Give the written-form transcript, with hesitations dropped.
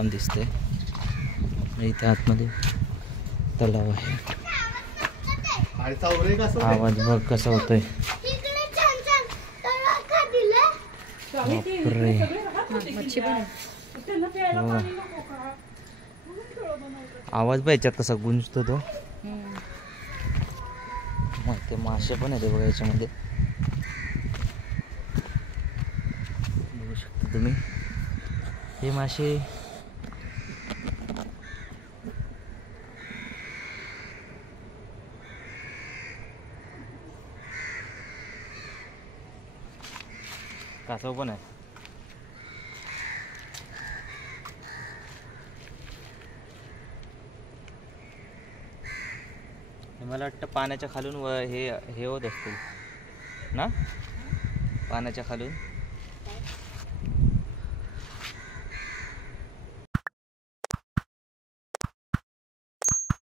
बांधकाम दिसते. इथे आतमध्ये तलाव आहे. आवाज बघ कसा होतोय. बापरे. आवाज बघ याच्यात कसा गुंजतो तो. मग ते मासे पण आहे बघा याच्यामध्ये, बघू शकता तुम्ही. हे मासे कासव पण आहे. मला वाटतं पाण्याच्या खालून हे होत असतील ना, पाण्याच्या खालून